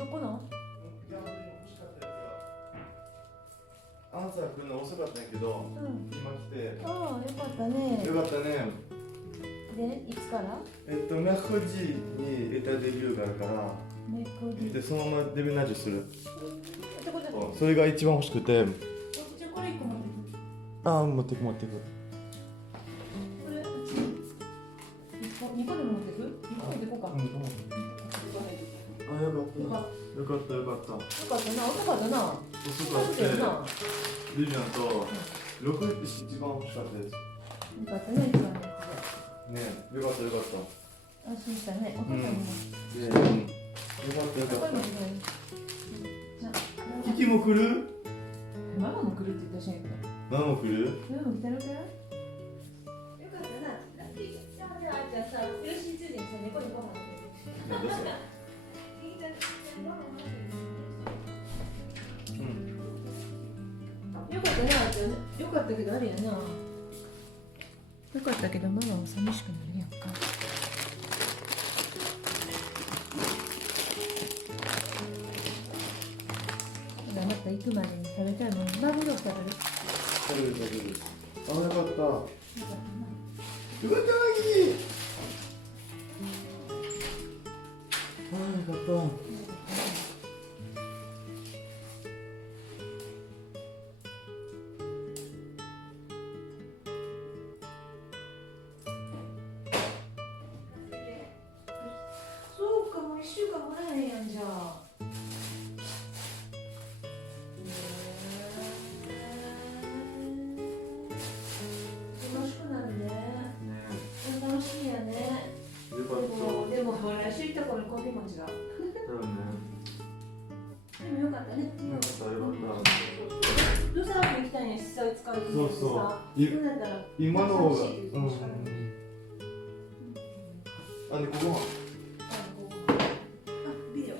どこの？いや、欲しかったやつが。アンサー来るの遅かったんやけど、今来て。ああ、よかったね。よかったね。で、いつから？mercrediにエタデビューがあるから、メコリ。で、そのままデビューナージュする。ってことは、それが一番欲しくて。じゃあこれ1個持ってくる。ああ、持ってく持ってく。これ、2個でも持ってく？ 2 個持ってこうか。あ、よかった。よかったよかった。よかったな、遅かったな。遅かったよ。ビビアンと6一番欲しかったです。よかったね、一番のやね、よかったよかった。つ。安心したね。お父さんも。よかったよかった。キキも来る？ママも来るって言ったしんけど。ママも来る？うん、来たよかったな。じゃあさ、よしついでにさ、猫にご飯あげて。どうぞ。よかったね、あーちゃん。よかったけどあれやな。よかったけどママは寂しくなるやんか。また行くまでに食べたいもの、マグロ食べる？食べる食べる。あ、よかった。よかったキキ。あ、よかった。そうか、もう1週間もらえへんやんじゃあ。楽しくなるね。楽しいやね。よかった。でもほら、知った頃にコーヒー餅が。だよね。でもよかったね。よかったよかった。どうせ行きたいんやしさ、使うとそうそうさ、そうなったら今の方が。寂しいって言うしかないあ、で、ここは。あ、ビデオ。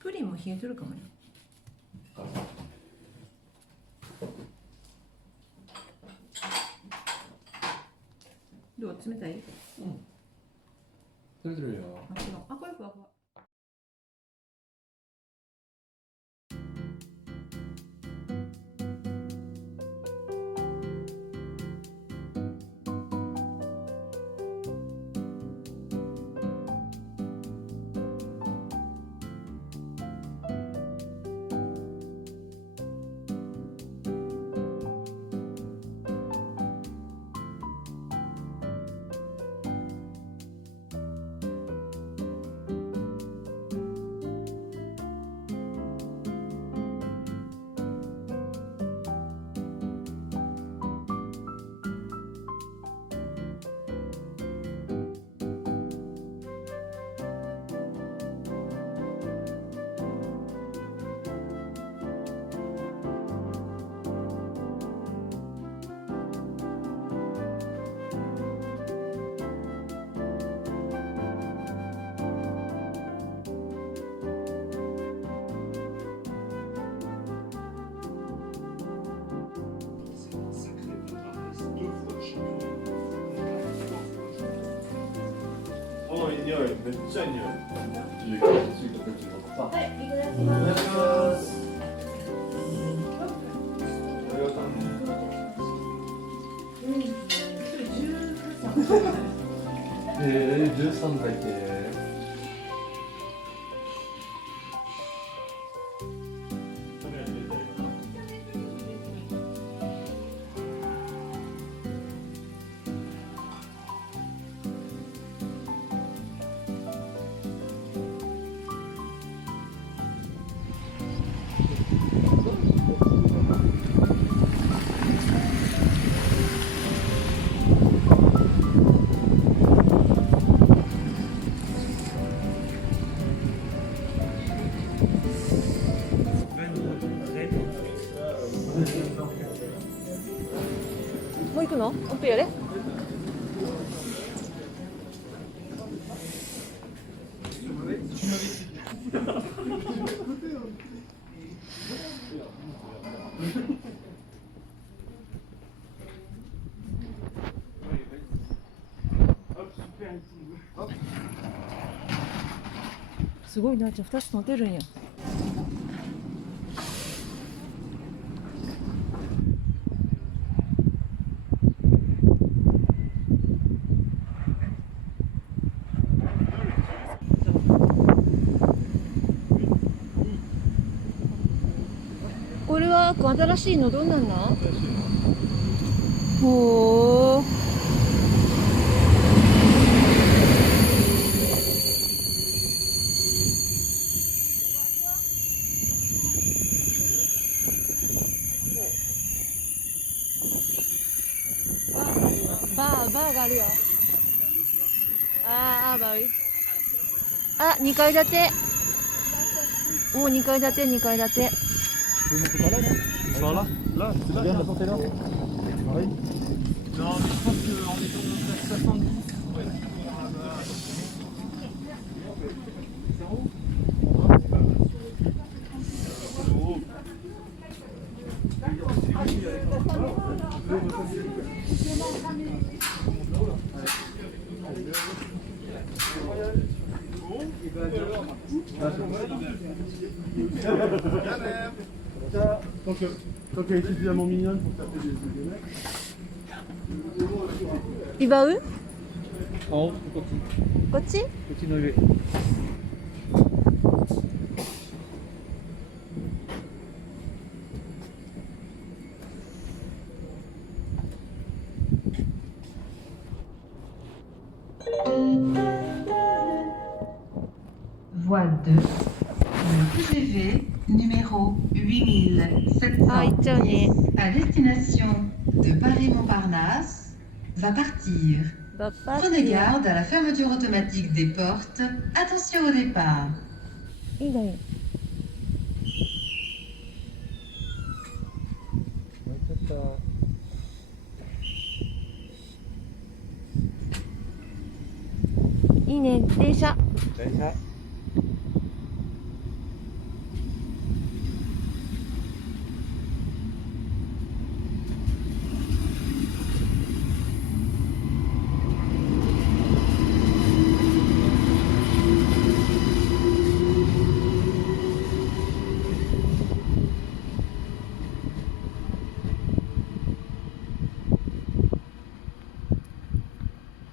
プリンも冷えてるかもよ。どう？冷たい？食べてるよ。あ、違う。あ、これふわふわ。あ、いい匂い。めっちゃいい匂い。はい、いただきお願いします。ます。ありがとうね。13だけ。peut y aller? Hop, super. すごいな、じゃあ2つ乗ってるんや。これは新しいのどんなんなん？ほー。バーがあるよ。バー。あ、2階建て。おお、2階建て、2階建て。Par là? Là, c'est là. Regarde, c'est là. Pareil. Non, mais je pense qu'en étant 70. Ouais. C'est en haut? Tant qu'elle est suffisamment mignonne pour taper des mecs. 祝う？ここっち？っちの上。Voie 2, le TGV numéro 8710 à destination de Paris-Montparnasse va partir. Prenez garde à la fermeture automatique des portes. Attention au départ. いいね。いいね、電車。電車。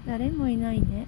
誰もいないね。